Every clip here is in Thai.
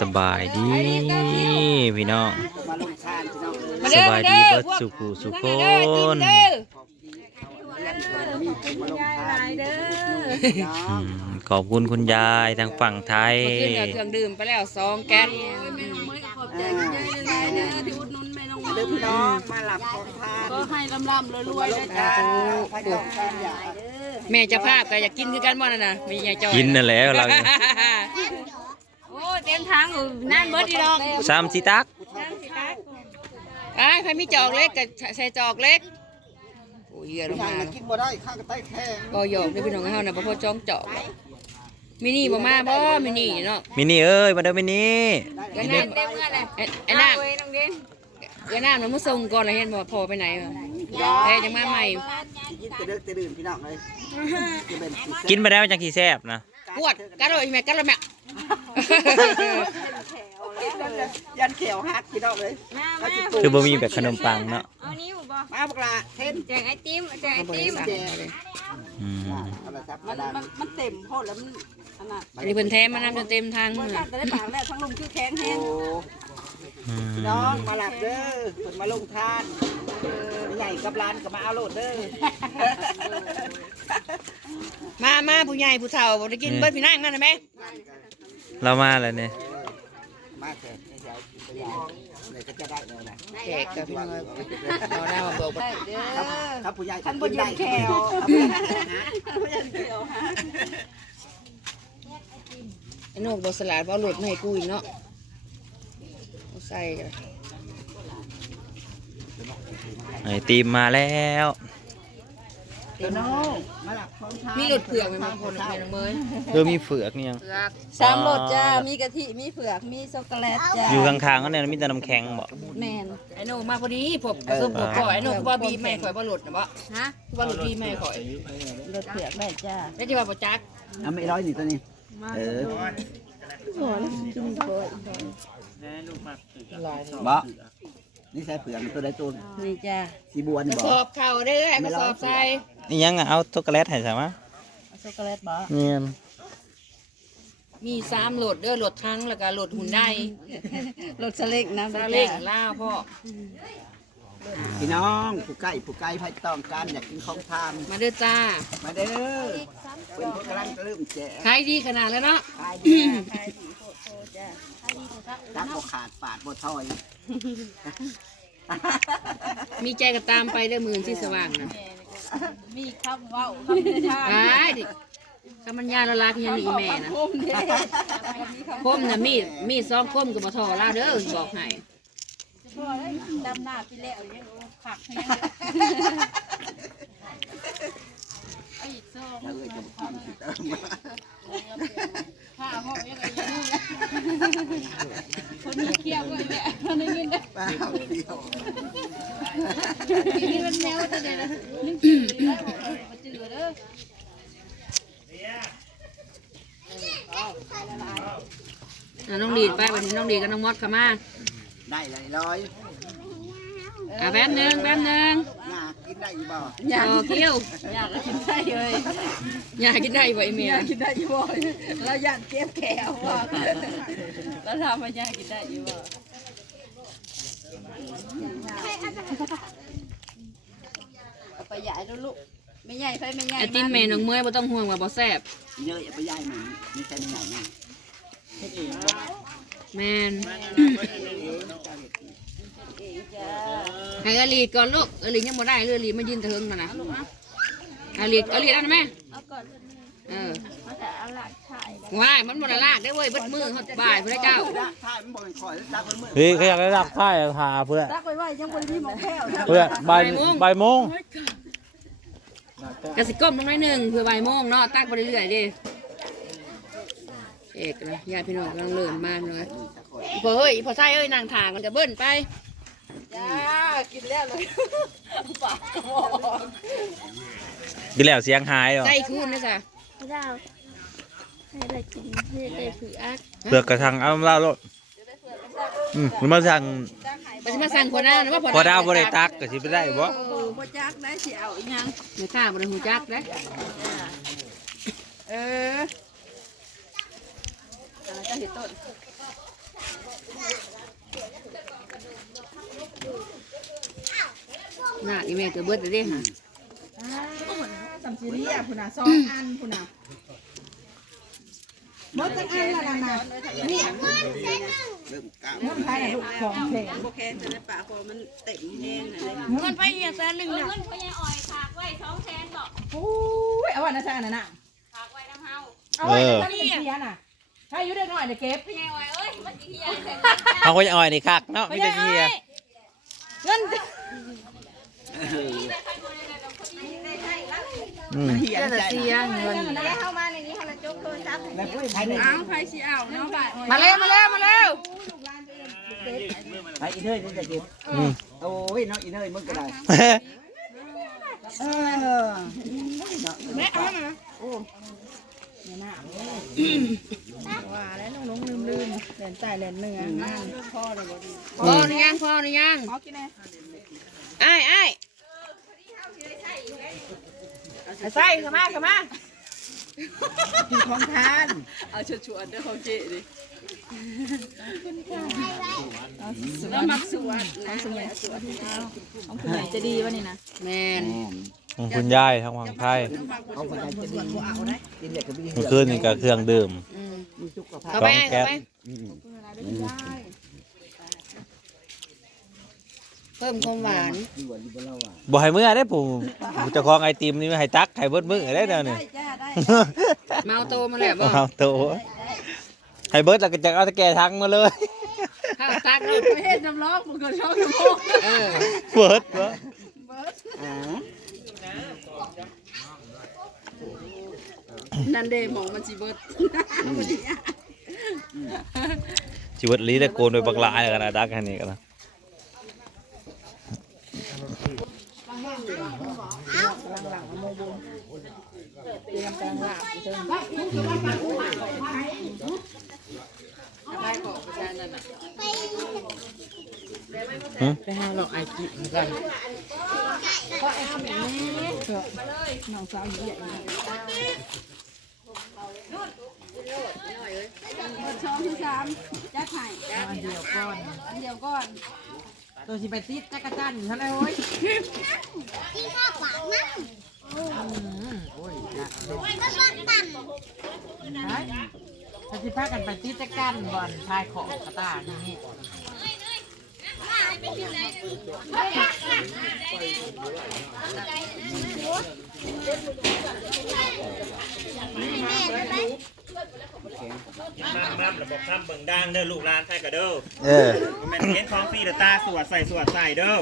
สบายดีพี่น้องสบายดีเบิดสุขุสุขคนขอบคุณคุณยายทางฝั่งไทยขึ้นเอาเครื่องดื่มไปแล้ว2 แก๊สพี่น้องมาหลับของทานก็ให้ลำรวยๆเลยจ้าพระเจ้าการใหญ่แม่เจ้าภาพก็อยากกินคือกันบ่นั่นน่ะมียายจอยกินนั่นแหละเราโอ้เต็มทางอยู่นั่นเบิดอีดอก3-4ตักใครมีจอกเล็กก็ใส่จอกเล็กโอ้ยเยอะลงมากินบ่ได้ข้างก็ใต้แข้งบ่หยอกด้วยพี่น้องเฮาน่ะบ่พอจ้องจอกมินี่บ่มาบ่มินี่เนาะมินี่เอ้ยมาเด้อมินี่ไอ้น้ำเต็มเงินเลยไอ้น้ำมันมาส่งก่อนเลยเห็นบ่พอไปไหนแต่จังมาใหม่กินแต่เด็กแต่ดื่นพี่น้องเลยกินไปแล้วจังขี้แซ่บนะปวดกัดเลยแม่กัดเลยแม่ยันเขียวฮักพี่น้องเลยคือบ่มีแบบขนมปังเนาะเอานิ้วบ่มาบักละเทนแจกไอติมมันเต็มโพดแล้วมันอันนี้เพิ่นแท้มานำจนเต็มทางมือแต่ได้ปากแล้วทั้งลมคือแข็งแห้งพี่น้องมาหลับเด้อเพิ่นมาลงทานใหญ่กับร้านก็มาเอาโลดเด้อมาผู้ใหญ่ผู้เฒ่าบ่ได้กินเบิดพี่นางนั่นน่ะแม่เรามาแล้วเนี่ยมาเถอะใหญ่เลยก็จะได้เลยนะแขกกับพี่น้องเราได้มาบอกครับผู้ใหญ่ท่านผู้ใหญ่แขวผู้ใหญ่แขวฮะไอ้นกบ่สลัดบ่หลุดมาให้กูอีกเนาะใส่กันไอติมมาแล้วมีหลุดเผือกไหมบางคนเป็นเมยมีเผือกนี่ยัง3 รสจ้ามีกะทิมีเผือกมีช็อกโกแลตจ้าอยู่ข้างๆก็เนี่ยมีแต่น้ำแข็งบ่แม่นไอ้นกมาพอดีผมส้มก่อไอ้นกบ่บีแม่ข่อยบ่หลุดนะบ่ฮะบ่หลุดบีแม่ข่อยรสเผือกแม่จ้าแล้วที่ว่าบ่จักไม่ร้อยนี่ตัวนี้บ่นี่ใส่เผือกตัวใดตัวนี่จ้าสีบัวนี่บ่สอบเข่าเด้อกระสอบใส่นี่ยังเอาช็อกโกแลตให้ใช่ไหมช็อกโกแลตบ่เนี่ยมี3 โหลดเด้อโหลดทั้งแล้วก็โหลดหุ่นได้รสเล็กนะซาเล้งล่าพ่อพี่น้องผู้ใกล้ไผต้องการอยากกินของทานมาเด้อจ้ามาเด้อเป็นพวกกำลังเริ่มแจกขายดีขนาดแล้วเนาะขายดีโคตรจ้าจักบ่ขาดปาดบ่ถอยมีใจก็ตามไปเด้อมือที่สว่างนะมีคำว่าไปดิคำมันยาละลายยังอีแม่นะคมนะมี2 คมกับบ่ทอลาเด้อบอกให้ดำหน้าไปแล้วยังผักยังอีกซองข้าวห้องยังไงคนนี้เคี้ยวเลยแหละคนนี้กินได้เปล่าเดียวนี่มันแนวจะเดี๋ยวนึกจืดเลยมาจืดเด้อน้องดีดไปวันนี้น้องดีกับน้องมดเข้ามาได้เลยร้อยแป๊บนึงอยากกินได้บ่อยากเที่ยวอยากกินได้เลยอยากกินได้บ่ไอเมียกินได้บ่เราอยากเก็บแขวบ่แล้วทำมาอยากกินได้บ่ไปใหญ่แล้วลูกไม่ใหญ่ไปไม่ใหญ่ไอติมแม่น้องเมย์บ่ต้องห่วงว่าบ่แซ่บเยอะอย่าไปใหญ่หน่อยไม่ใช่ใหญ่นะแมนให้อลีก่อนลูกอลียังบ่ได้เลยอลีมายืนเถิงนะอลีอันนั้นไหมว้ายมันบ่ละลากได้เว้ยเบิดมือเขาบ่ายพระเจ้าเฮ้ยเขาอยากได้ดักค่ายหาเพื่อตักไว้ยังบนที่หมองแก้วเพื่อบ่ายโมงกระสิก้มลงหน่อยนึงเพื่อบ่ายโมงเนาะตักไปเรื่อยๆดิเอกนะญาติพี่น้องกำลังเริ่มมาเลยพอเฮ้ยพอใช่เอ้ยนางถางมันจะเบิ้ลไปจ้ากินแล้วเลยปากกินแล้วเสียงหายหรอใจคูนนะจ๊ะเราให้เรากินเพื่อได้เผือกกระทังเอาเล่าโลดมันมาสั่งคนนั้นว่าพอดาวบริตักก็สิไปได้บ่พอจักได้สิเอาอีหยังไม่ข้าบริหูจักได้ก็เห็นต้น น่ะอีแม่ก็เบิดได้เด้ฮะ สำจีเรียพุ่นน่ะ2 อันพุ่นน่ะหมดจังอันละน่ะนี่มันใครน่ะลูกของแข็ง บ่แค้นจะได้ปากพอมันเต็มแห้งน่ะเลย เงินไปอีก100,000น่ะ เงินพ่อใหญ่อ่อยฝากไว้200,000บอก โอ้ยเอาไว้นะจ๊ะอันนั้นน่ะ ฝากไว้น้ำเฮา เอาไว้ถ้าเป็นเสียน่ะถ้าอยู่ได้น้อยเดี๋ยวเก็บ พ่อใหญ่อ่อยเอ้ยมันสิเฮียใส่ เอาคนอ่อยนี่คักเนาะมีแต่เฮีย เงิน เหียใจ เสียเงิน ได้เข้ามาในนี้เขาละจกโทรศัพท์ แล้วไผได้ เอาไผสิเอาเนาะบ่าย มาเร็วมาเร็วมาเร็ว ไผอีเนยนี่จะเก็บโอ้ยเนาะอีเนยมึงก็ได้แม่เอามาโอ้ ว่าแล้วน้องลืมแหลนใต้แหลนเหนือนั่นพ่อเลยบ่ดี พอหรือยังพอหรือยัง ขอกินแน่ อ้ายอ้าย ใส่เข้ามา กินของทาน เอาชวนๆเด้อของเจ๊ดิแล้วมักสวนนะสวนของคุณใหญ่จะดีวะนี่นะ แม่น ของคุณยายทางวังไทย เขาบ่ได้จะดีกินเด็กก็มี เมื่อคืนนี่ก็เครื่องดื่ม มีสุขภาพ เข้าไปอ้ายเข้าไปเพิ่มความหวาน ดีกว่าอยู่บ่เราอ่ะ บ่ให้มื้อได้ผมเจ้าของไอติมนี่ให้ตักให้เบิดมื้อได้แล้วนี่ เมาโตมาแล้วบ่ เอาโตให้เบิดแล้วก็จะเอาตะแกทั้งมาเลย ข้าวตักเลย เฮ็ดน้ำร้อนมันก็ร้อนน้ำโมก เออ เบิดบ่ อ่า นั่นเด้หมองมันสิเบิด ชีวิตลีได้โกนโดยบักหลายแล้วกันนะตักแค่นี้ก็แล้ว ไปหาหลอกไอจิกัน น้องสาวใหญ่ช่องที่3จัดให้อันเดียวก่อนตัวสิไปติดจักรจันทร์อยู่เท่าไหร่โอ้ย ที่ข้าวฝากนั่งก็ชอบปั่น ถ้าสิพากันไปติดจักรจันทร์บ่อนชายของกระตานี่ น้ำระบบน้ำเบิ่งดังเด้อลูกหลานไทยกับเด้อ เออ มันเป็นเลี้ยงของฟรีแต่ตาสวดใส่เด้อ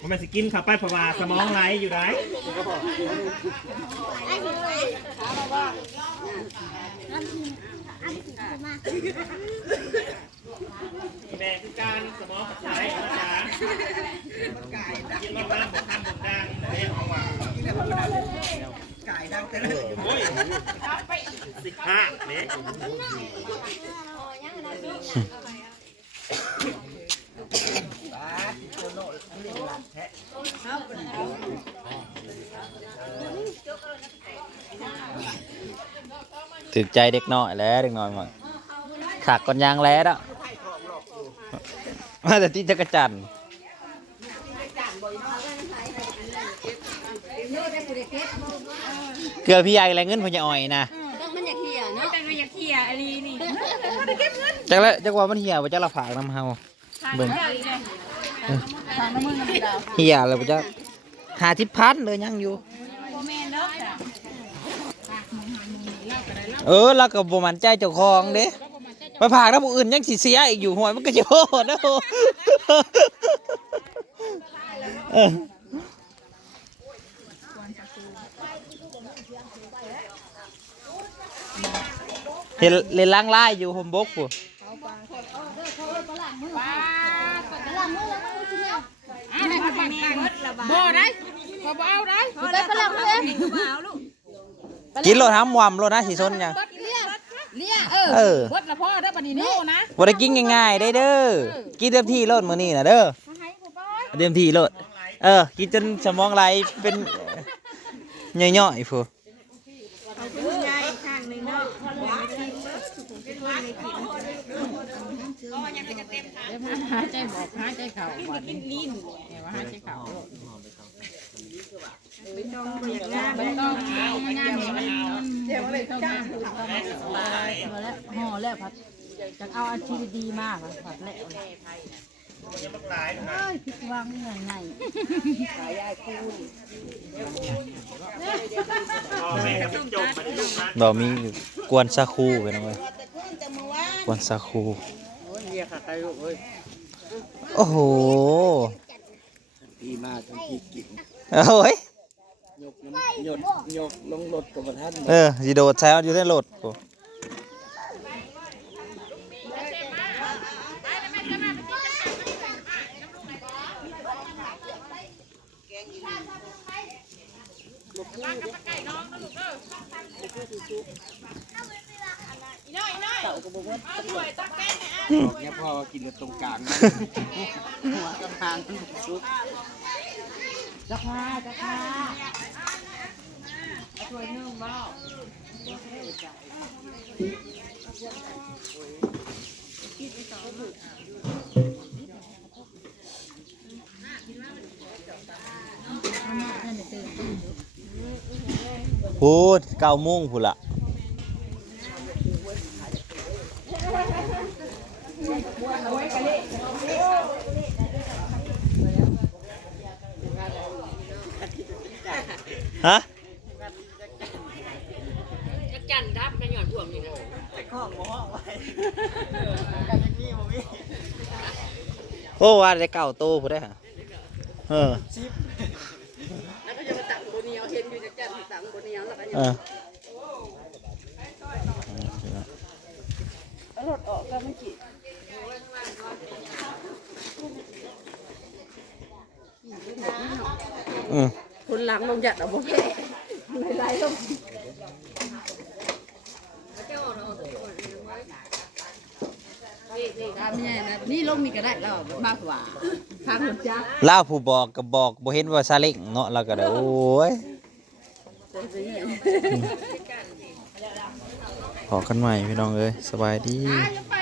มันเป็นสกินขับไปเพราะว่าสมองไหลอยู่ไหนแม่คือการสมองไหลนะกินมากน้ำบอกน้ำเบิ่งดังเลี้ยงของว่า ไก่ดังแต่เลย โอ้ย15เนี่ย ถึกใจเด็กน้อยแล้วเด็กน้อยมั้งขากก่อนยางแล้วอ่ะมาแต่ที่จักรจันทร์เกลือพี่ใหญ่อะไรเงินพญาอ่อยนะ ต้องมันอยากเหี่ยเนาะ แต่ก็อยากเฮียอลีนี่ จักแล้วจักว่ามันเหี่ยวบ่จักละฝากน้ำเฮาเบิ่งเหี่ยวแล้วบ่จัก50,000เลยยังอยู่ บ่แม่นเนาะจ้ะ แล้วก็บ่มั่นใจเจ้าของเด้ไปฝากแล้วผู้อื่นยังสิเสียอีกอยู่หวยมันก็จะโหดนะโหเออเห็นเล่นล้างลายอยู่ห่มบกปุ๊ บ่ได้ขอบ่เอาได้ ไปฝรั่งเอ้ยบ่เอาลูก กินโลดห้ำวำโลดนะสีส้นยัง เลี้ย เออ เบิดละพ่อเด้อบัดนี้โน่นะ บ่ได้กินง่ายๆได้เด้อกินเต็มที่โลดมื้อนี้น่ะเด้อเต็มที่โลดกินจนสมองไหลเป็นย่อยๆพู ใหญ่ข้างนึงเนาะ หายใจบอกหายใจเข่าบ่อนลิ้นแต่ว่าหายใจเข่าไม่ต้องงานเห็นมันเดี๋ยวอะไรเข้ามาแล้วห่อแล้วพัดจะเอาอาชีพดีมากพัดแล้วผิดหวังยังไง บ่มีกวนซาคูไปน้องเอ้ยกวนซาคูโอ้โห ดีมากจนขี้กิน โอ้ย ยกลงรถกับท่าน สิโดดใช้อยู่ในรถโอ้เนี่ยพอกินรถตรงกลางหัวกำพางซุป จะพาช่วยนึ่งบ้า พูด9 โมงพูดละฮะ จะจันดับกันหย่อนถ่วงนี่นะ โอ้ว่าได้9 โตพูดได้ฮะแล้วก็จะมาตักโบเนียวเห็นอยู่จะจันตักโบเนียวแล้วก็ รถออกก็ไม่กี่ คนหลังลงหยัดเอาโบแพ้ไหลลงนี่ลงมีก็ได้แล้วมากกว่าทางหัวจ้า เล่าผู้บอกก็บอกบ่เห็นว่าซาเล้งเนาะเราก็ได้โอ้ยพอกันใหม่พี่น้องเอ้ยสบายดี ไป